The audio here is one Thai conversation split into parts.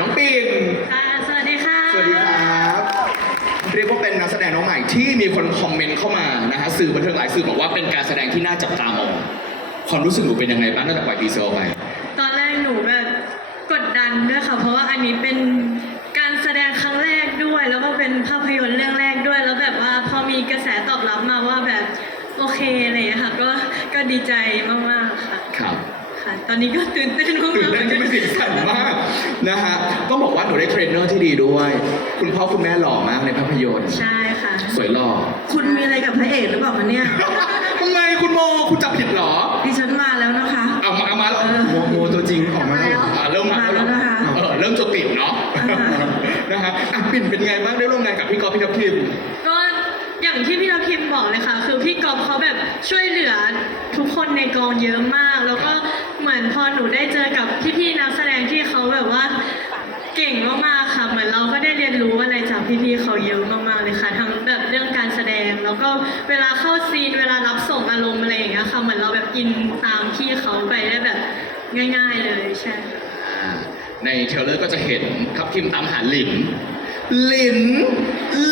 น้องปิ่นค่ะสวัสดีค่ะ สวัสดีครับเรียกว่าเป็นนักแสดงน้องใหม่ที่มีคนคอมเมนต์เข้ามานะฮะสื่อบันเทิงหลายสื่อบอกว่าเป็นการแสดงที่น่าจับตามองความรู้สึกหนูเป็นยังไงบ้างตั้งแต่ปล่อยทีเซอร์ไปตอนแรกหนูแบบกดดันด้วยค่ะ เพราะว่าอันนี้เป็นการแสดงครั้งแรกด้วย แล้วก็เป็นภาพยนตร์เรื่องแรกด้วย แล้วแบบว่าพอมีกระแสตอบรับมาว่าแบบโอเคอะไรอย่างเงี้ยค่ะก็ก็ดีใจมากๆค่ะครับค่ะ ตอนนี้ก็ตื่นเต้นมากตื่นๆเต้นที่เป็นสิ่งสั่นมากนะฮะต้องบอกว่าหนูได้เทรนเนอร์ที่ดีด้วย คุณพ่อคุณแม่หล่อมากในภาพยนตร์ ใช่ค่ะ สวยหล่อ คุณมีอะไรกับพระเอกหรือเปล่าคะเนี่ยทำไมคุณโมคุณจับผิดเหรอดิฉันมาแล้วนะคะเอามาเอามาแล้วเออโมโมตัวจริงออกมาแล้วอะเริ่มมามาแล้วนะคะเออเริ่มจะติดเนาะอ่าฮะนะฮะอะปิ่นเป็นไงบ้างได้ร่วมงานกับพี่กอล์ฟพี่ทัพทิมก็อย่างที่พี่ทัพทิมบอกเลยค่ะ คือพี่กอฟเขาแบบช่วยเหลือทุกคนในกองเยอะมาก แล้วก็เหมื อนพอหนูได้เจอกับพี่ๆนักแสดงที่เขาแบบว่าเก่งมากๆค่ะ เหมือนเราก็ได้เรียนรู้อะไรจากพี่ๆเขาเยอะมากๆเลยค่ะ ทั้งแบบเรื่องการแสดง แล้วก็เวลาเข้าซีน เวลารับส่งอารมณ์อะไรอย่างเงี้ยค่ะ เหมือนเราแบบอินตามพี่เขาไปได้แบบง่าย ๆเลยใช่ค่ะอ่าในเทรลเลอร์ก็จะเห็นทัพทิมตามหาหลินหลิน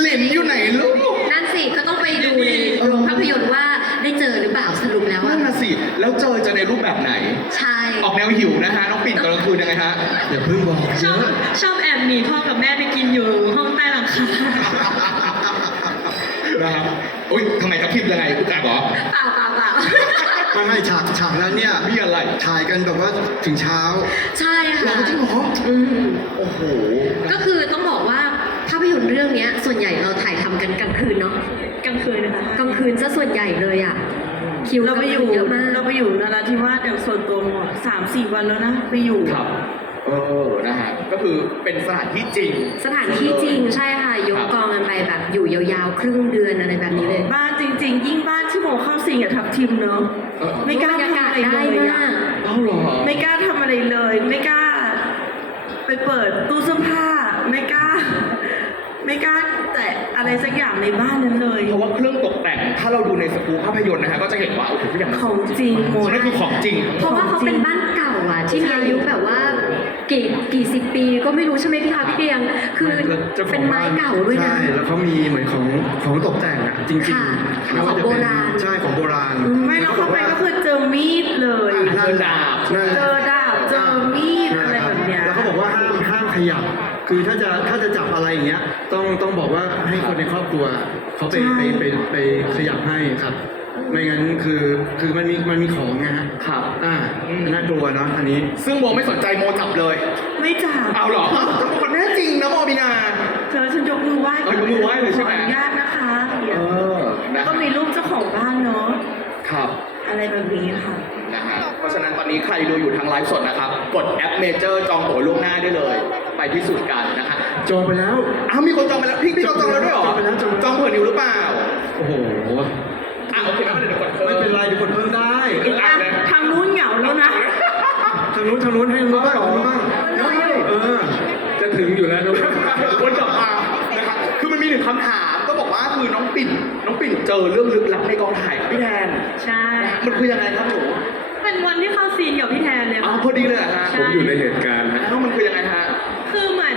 หลินอยู่ไหนลูก นั่นสิก็ต้องไปดูในโรงภาพยนตร์ว่า ได้เจอหรือเปล่าสรุปแล้วนั่ว่านน่ะสิ แล้วเจอจะในรูปแบบไหน ใช่ ออกแนวหิวนะฮะ น้องปิ่นตอนกลางคืนยังไงฮะ อย่าเพิ่งบอกชเยอบอะชอบแอบหนีพ่อกับแม่ไปกินอยู่ห้องใต้หลังคานะครับอุ้ยทำไมทัพทิมยังไงอุกอาบเหรอเปล่าเปล่าเปล่า ไม่ไม่ฉากฉากแล้วเนี่ยมีอะไร ถ่ายกันแบบว่าถึงเช้า ใช่เหรค่ะอจริงเหรออืมโอ้โห ก็คือต้องบอกว่าภาพยนตร์เรื่องเนี้ย ส่วนใหญ่เราถ่ายทำกันกลางคืนเนาะก ลางคืนนะคะกลางคืนซะส่วนใหญ่เลยอะ คิวเราไปอยู่เยอะมาก เราไปอยู่นราธิวาสอย่างส่วนตัวหมดสามสี่วันแล้วนะไปอยู่ ครับ เออ นะฮะ ก็คือเป็นสถานที่จริง สถานที่จริงใช่ค่ะ ยกกองกันไปแบบอยู่ยาวๆ ครึ่งเดือนอะไรแบบนี้เลย บ้านจริง ๆ ยิ่งบ้านที่โมเข้าสิงกับทับทิมเนาะเออ ไม่กล้าบรรยากาทำศอะไรได้เลยมาอะกเอ้าเหรอ ไม่กล้าทำอะไรเลย ไม่กล้า ไปเปิดตู้เสื้อผ้า ไม่กล้า ไม่กล้าแตะ อะไรสักอย่างในบ้านนั้นเลยเพราะว่าเครื่องตกแต่งถ้าเราดูในสกู๊ปภาพยนตร์นะฮะก็จะเห็นว่าโอ้โหทุกอย่างมันของจริงหมดนั่นคือของจริง เพราะว่าเขาเป็นบ้านเก่าอะที่มีอายุแบบว่ากี่กี่สิบปีก็ไม่รู้ใช่ไหมพี่คะพี่เกียง คือแล้วจ้าขเป็อนงไม้บ้เก่าด้วยนะใช่แล้วเขามีเหมือนของของตกแต่งอะจริงค่ะๆไม่ว่าจะของโบเป็นราณใช่ของโบราณ ไม่แล้วเข้าไปก็คือเจอมีดเลยเจอดาบนั่นแหเจละอดาบเจอมีดนั่นอะแหไรละคแบรับบเนี้ยแล้วเขาบอกว่าห้ามห้ามขยับ คือถ้าจะถ้าจะจับอะไรอย่างเงี้ย ต้องต้องบอกว่าให้คนในครอบครัวเขาไปไปไปไปขยับให้ครับ ไม่งั้นคือคือมันมีมันมีของไงฮะครับ อ่าน่ากลัวเนาะอันนี้ ซึ่งโมไม่สนใจโมจับเลย ไม่จับเอาเหรอจะเป็นคนแน่จริงนะโมบินา เธอฉันยกมือไหว้เอายกมือไหว้เลยใช่ไหม ขออนุญาตนะคะเออแล้นะวก็มีรูปเจ้าของบ้านเนาะครับ อะไรแบบนี้ค่ะ นะฮะเพราะฉะนั้นตอนนี้ใครดูอยู่ทางไลฟ์สดนะครับ กดแอปเมเจอร์จองตั๋วล่วงหน้าได้เลย ไปพิสูจน์กันนะฮะจองไปแล้ว อ้าวมีคนจองไปแล้วพี่พี่เขาจองแล้วด้วยเหรอจองไปแล้วจองไปแล้ว จองเผื่อนิวหรือเปล่าโอ้โห อะโอเคไม่เป็นไรเดี๋ยวกดพิ่ไม่เป็นไรเดี๋ยวกดเพิ่มได้อะทางนู้นเหงาแล้วนะ ทางนู้นทางนู้นให้รู้บ้างรู้บ้างเออ จะถึงอยู่แล้วทุกคนวนกลับมานะครับคือมันมีหนึ่งคำถามก็บอกว่าคือน้องปิ่นน้องปิ่นเจอเรื่องลึกลับในกองถ่ายครับพี่แทนใช่มันคือยังไงครับหนูเป็นวันที่เข้าซีนกับพี่แทนเลยอ๋อค่ะ พอดีเลยเหรอฮะใช่ ผมอยู่ในเหตุการณ์นะแล้วมันคือยังไงฮะ คือเหมือน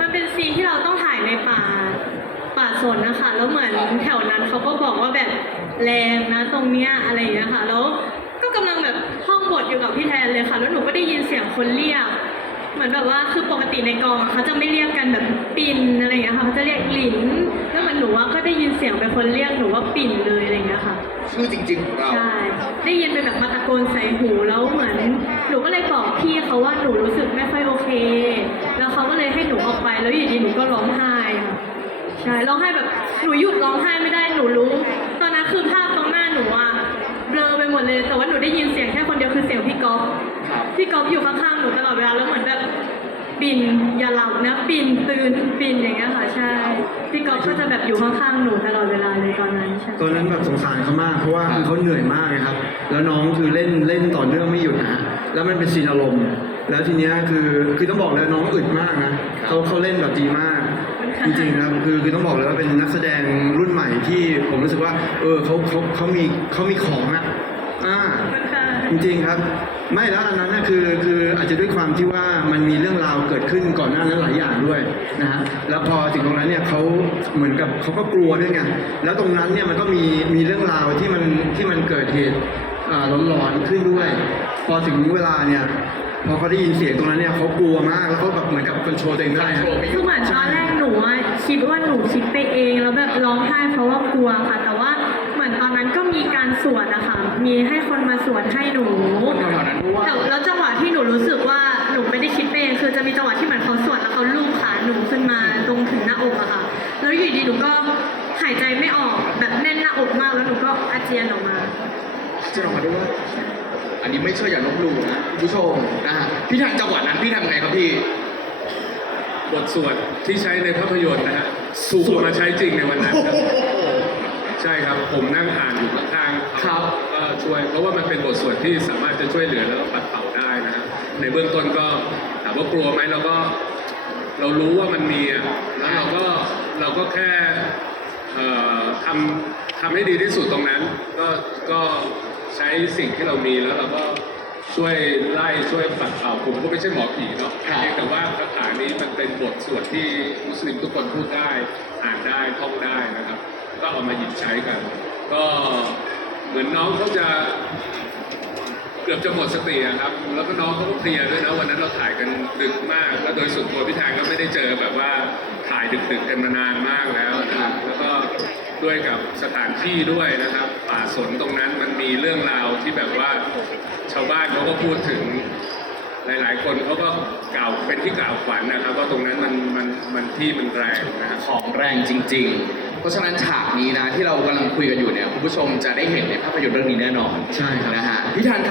มันเป็น ซีนที่เราต้องถ่ายในป่าป่าสนนะคะ แล้วเหมือนแถวนั้นเขาก็บอกว่าแบบแรงนะตรงเนี้ยอะไรอย่างเงี้ยค่ะ แล้วก็กำลังแบบท่องบทอยู่กับพี่แทนเลยค่ะ แล้วหนูก็ได้ยินเสียงคนเรียก เหมือนแบบว่าคือปกติในกองเขาจะไม่เรียกกันแบบปิ่นอะไรอย่างเงี้ยค่ะเขาจะเรียกหลินแล้วเหมือนหนูว่าก็ได้ยินเสียงเป็นคนเรียกหนูว่าปิ่นเลยอะไร ชื่อจริง ๆ ของเรา ใช่ ได้ยินเป็นแบบมาตะโกนใส่หูแล้วเหมือน หนูก็เลยบอกพี่เขาว่าหนูรู้สึกไม่ค่อยโอเค แล้วเขาก็เลยให้หนูออกไปแล้วอยู่ดีหนูก็ร้องไห้ค่ะใช่ร้องไห้แบบหนูหยุดร้องไห้ไม่ได้หนูรู้ ตอนนั้นคือภาพตรงหน้าหนูอะเบลอไปหมดเลยแต่ว่าหนูได้ยินเสียงแค่คนเดียวคือเสียงพี่ก๊อฟครับ พี่ก๊อฟอยู่ข้างๆหนูตลอดเวลาแล้วเหมือนแบบปินอย่าหลับนะปินตื่นปินอย่างเงี้ยค่ะใช่ พี่ก๊อฟก็จะแบบอยู่ข้างๆหนูตลอดเวลาเลยตอนนั้นใช่ตอนนั้นแบบสงสารเขามากเพราะว่าคือเขาเหนื่อยมากนะครับ แล้วน้องคือเล่นเล่นต่อเนื่องไม่หยุดนะแล้วมันเป็นซีนอารมณ์ แล้วทีเนี้ยคือคือต้องบอกเลยน้องอึดมากนะเขาเขาเล่นแบบดีมาก จริงๆนะครับคือคือต้องบอกเลยว่าเป็นนักแสดงรุ่นใหม่ที่ผมรู้สึกว่า เออเขาเขาเขามีเขามีของอะอ่า ขอบคุณค่ะ จริงๆครับ ไม่แล้วอันนั้นนะคือคืออาจจะด้วยความที่ว่ามันมีเรื่องราวเกิดขึ้นก่อนหน้านั้นหลายอย่างด้วยนะฮะแล้วพอถึงตรงนั้นเนี่ยเขาเหมือนกับเขาก็กลัวด้วยไงแล้วตรงนั้นเนี่ยมันก็มีมีเรื่องราวที่มันที่มันเกิดเหตุอ่าหลอนๆขึ้นด้วย พอถึงเวลาเนี่ยพอเขาได้ยินเสียงตรงนั้นเนี่ยเขากลัวมากแล้วเขาแบบเหมือนกับคอนโทรลตัวเองได้คือเหมือนตอนแรกหนูคิดว่าหนูคิดไปเองแล้วแบบร้องไห้เพราะว่ากลัวค่ะ แต่ว่าเหมือนตอนนั้นก็มีการสวดอะคะมีให้ค มาสวดให้หนูคนแถวๆนั้นด้วยแต่แล้วจังหวะที่หนูรู้สึกว่าหนูไม่ได้คิดไปเองคือจะมีจังหวะที่เหมือนเขาสวดแล้วเขาลูบขาหนูขึ้นมาตรงถึงหน้าอกอะค่ะ แล้วอยู่ดีหนูก็หายใจไม่ออกแบบแน่นหน้าอกมากแล้วหนูก็อาเจียนออกมาจะออกมาด้วยอันนี้ไม่เชื่ออย่าลบหลู่นะคุณผู้ชมนะฮะพี่ทันจังหวะนั้นพี่ทำไงครับพี่บทสวดที่ใช้ในภาพยนตร์นะฮะสวดสูมาใช้จริงในวันนั้นโอ้ครับโห ใช่ครับผมนั่งอ่านอยู่ข้างๆครับก็ช่วยเพราะว่ามันเป็นบทสวดที่สามารถจะช่วยเหลือแล้วก็ปัดเป่าได้นะฮะในเบื้องต้นก็ถามว่ากลัวไหมเราก็ เรารู้ว่ามันมีอะแล้วเราก็เราก็แค่เอ่อทำทำให้ดีที่สุดตรงนั้น ก็ก็ใช้สิ่งที่เรามีแล้วเราก็ช่วยไล่ช่วยปัดเป่าผมก็ไม่ใช่หมอผีเนาะครับเพียงแต่ว่าคาถานี้มันเป็นบทสวดที่มุสลิมทุกคนพูดได้ อ่านได้ท่องได้นะครับ ก็เอามาหยิบใช้กัน ก็เหมือนน้องเขาจะเกือบจะหมดสติอะครับ แล้วก็น้องเขาก็เพลียด้วยนะวันนั้นเราถ่ายกันดึกมาก แล้วโดยส่วนตัวพี่แทนก็ไม่ได้เจอแบบว่าถ่ายดึกๆกันมานานมากแล้วนะครับแล้วก็ด้วยกับสถานที่ด้วยนะครับ ป่าสนตรงนั้นมันมีเรื่องราวที่แบบว่าชาวบ้านเขาก็พูดถึงหลาย ๆ คนเขาก็กล่าวเป็นที่กล่าวขวัญนะครับว่าตรงนั้นมันมันมันที่มันแรงนะของแรงจริง ๆ เพราะฉะนั้นฉากนี้นะที่เรากำลังคุยกันอยู่เนี่ยคุณผู้ชมจะได้เห็นในภาพยนตร์เรื่องนี้แน่นอนใช่ครับ นะฮะพี่ทันครับ